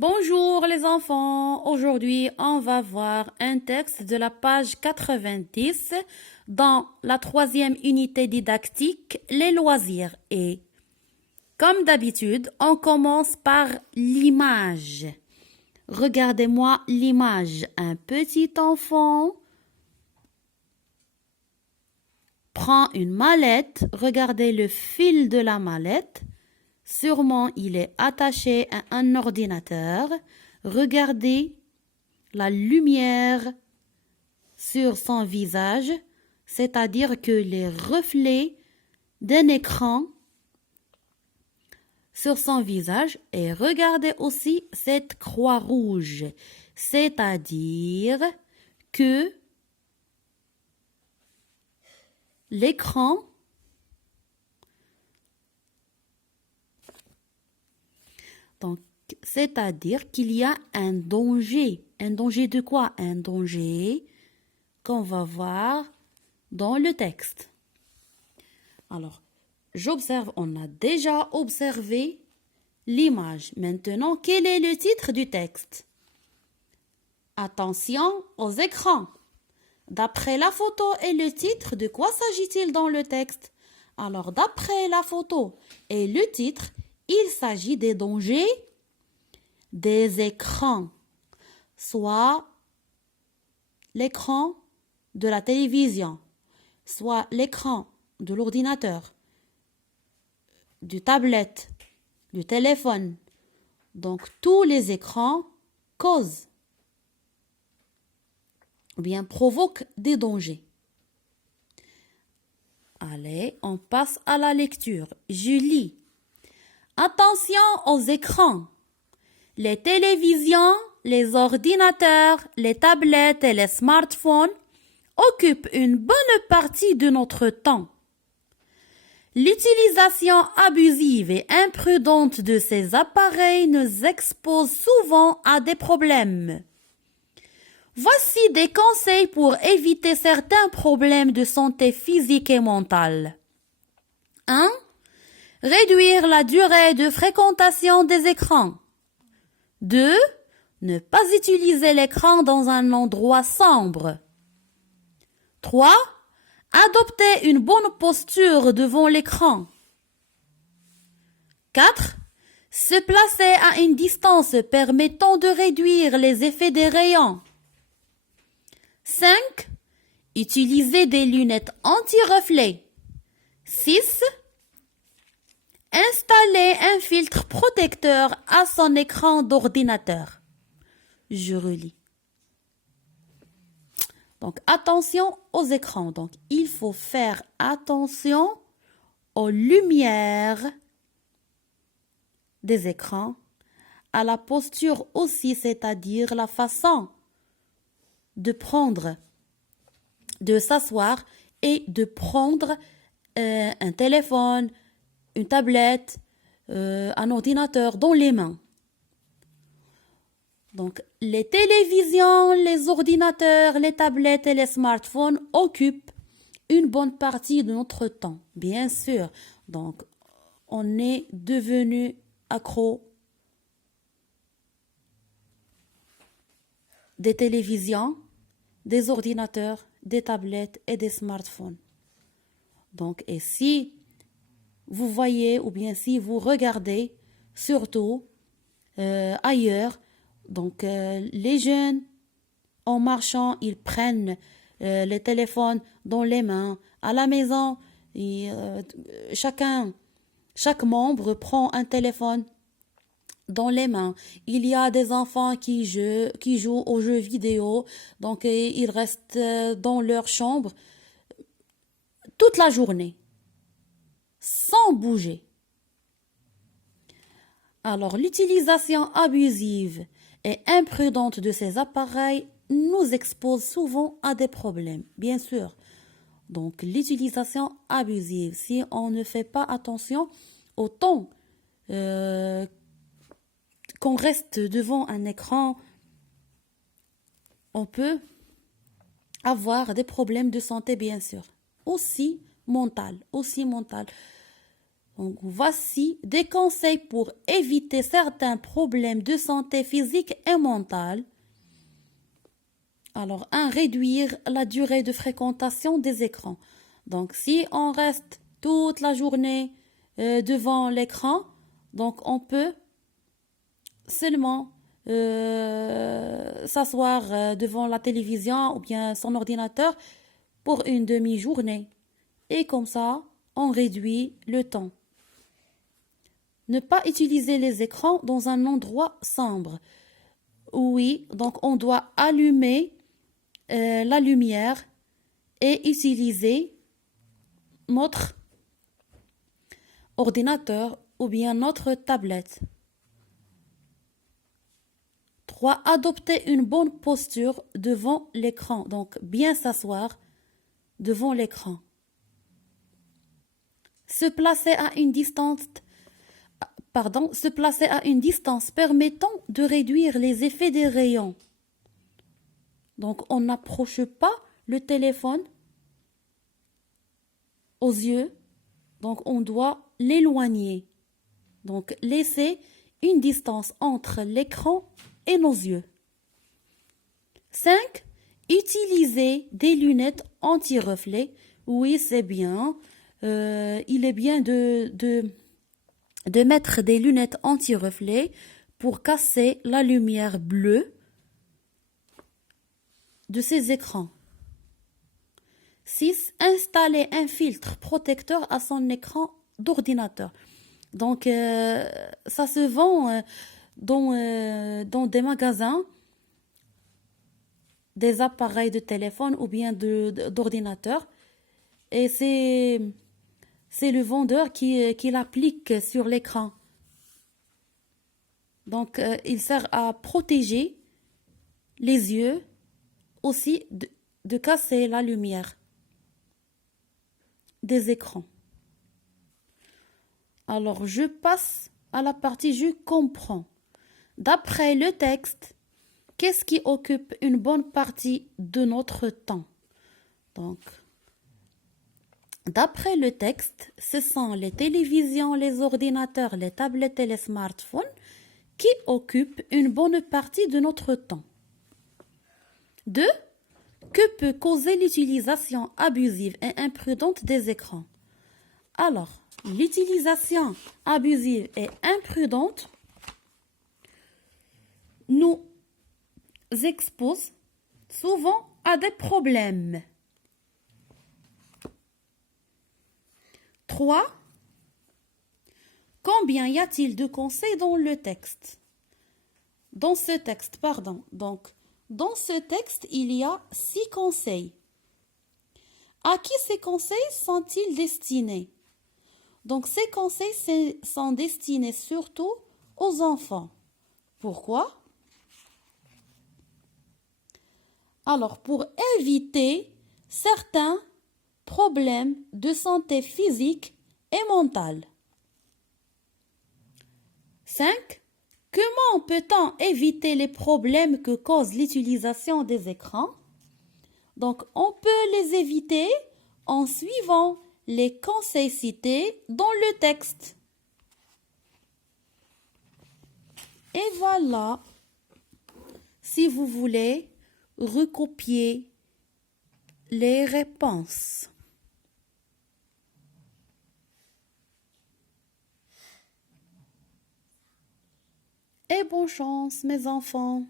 Bonjour les enfants, aujourd'hui on va voir un texte de la page 90 dans la troisième unité didactique, les loisirs. Et comme d'habitude, on commence par l'image. Regardez-moi l'image. Un petit enfant prend une mallette, regardez le fil de la mallette. Sûrement, il est attaché à un ordinateur. Regardez la lumière sur son visage, c'est-à-dire que les reflets d'un écran sur son visage. Et regardez aussi cette croix rouge, c'est-à-dire que l'écran donc, c'est-à-dire qu'il y a un danger. Un danger de quoi? Un danger qu'on va voir dans le texte. Alors, j'observe, on a déjà observé l'image. Maintenant, quel est le titre du texte? Attention aux écrans. D'après la photo et le titre, de quoi s'agit-il dans le texte? Alors, d'après la photo et le titre, il s'agit des dangers des écrans, soit l'écran de la télévision, soit l'écran de l'ordinateur, du tablette, du téléphone. Donc, tous les écrans causent ou bien provoquent des dangers. Allez, on passe à la lecture. Je lis. Attention aux écrans. Les télévisions, les ordinateurs, les tablettes et les smartphones occupent une bonne partie de notre temps. L'utilisation abusive et imprudente de ces appareils nous expose souvent à des problèmes. Voici des conseils pour éviter certains problèmes de santé physique et mentale. 1. Réduire la durée de fréquentation des écrans. 2. Ne pas utiliser l'écran dans un endroit sombre. 3. Adopter une bonne posture devant l'écran. 4. Se placer à une distance permettant de réduire les effets des rayons. 5. Utiliser des lunettes anti-reflets. 6. Installer un filtre protecteur à son écran d'ordinateur. Je relis. Donc, attention aux écrans. Donc, il faut faire attention aux lumières des écrans, à la posture aussi, c'est-à-dire la façon de prendre, de s'asseoir et de prendre un téléphone, une tablette, un ordinateur dans les mains. Donc, les télévisions, les ordinateurs, les tablettes et les smartphones occupent une bonne partie de notre temps, bien sûr. Donc, on est devenu accro des télévisions, des ordinateurs, des tablettes et des smartphones. Donc, et si vous voyez ou bien si vous regardez surtout ailleurs, donc les jeunes en marchant, ils prennent les téléphones dans les mains. À la maison, chaque membre prend un téléphone dans les mains. Il y a des enfants qui jouent aux jeux vidéo, donc ils restent dans leur chambre toute la journée, sans bouger. Alors, l'utilisation abusive et imprudente de ces appareils nous expose souvent à des problèmes, bien sûr. Donc, l'utilisation abusive, si on ne fait pas attention au temps qu'on reste devant un écran, on peut avoir des problèmes de santé, bien sûr. Aussi mental. Donc, voici des conseils pour éviter certains problèmes de santé physique et mentale. Alors, réduire la durée de fréquentation des écrans. Donc, si on reste toute la journée devant l'écran, donc on peut seulement s'asseoir devant la télévision ou bien son ordinateur pour une demi-journée. Et comme ça, on réduit le temps. Ne pas utiliser les écrans dans un endroit sombre. Oui, donc on doit allumer la lumière et utiliser notre ordinateur ou bien notre tablette. 3. Adopter une bonne posture devant l'écran. Donc, bien s'asseoir devant l'écran. Se placer à une distance permettant de réduire les effets des rayons. Donc, on n'approche pas le téléphone aux yeux. Donc, on doit l'éloigner. Donc, laisser une distance entre l'écran et nos yeux. 5. Utiliser des lunettes anti-reflets. Oui, c'est bien. Il est bien de mettre des lunettes anti-reflets pour casser la lumière bleue de ces écrans. 6. Installer un filtre protecteur à son écran d'ordinateur. Donc, ça se vend dans des magasins, des appareils de téléphone ou bien d'ordinateur. Et c'est le vendeur qui l'applique sur l'écran. Donc, il sert à protéger les yeux, aussi de casser la lumière des écrans. Alors, je passe à la partie je comprends. D'après le texte, qu'est-ce qui occupe une bonne partie de notre temps? Donc, d'après le texte, ce sont les télévisions, les ordinateurs, les tablettes et les smartphones qui occupent une bonne partie de notre temps. 2. Que peut causer l'utilisation abusive et imprudente des écrans? Alors, l'utilisation abusive et imprudente nous expose souvent à des problèmes. 3. Combien y a-t-il de conseils dans le texte? Dans ce texte, il y a 6 conseils. À qui ces conseils sont-ils destinés? Donc, ces conseils sont destinés surtout aux enfants. Pourquoi? Alors, pour éviter certains problèmes de santé physique et mentale. 5. Comment peut-on éviter les problèmes que cause l'utilisation des écrans? Donc, on peut les éviter en suivant les conseils cités dans le texte. Et voilà, si vous voulez recopier les réponses. Et bonne chance, mes enfants.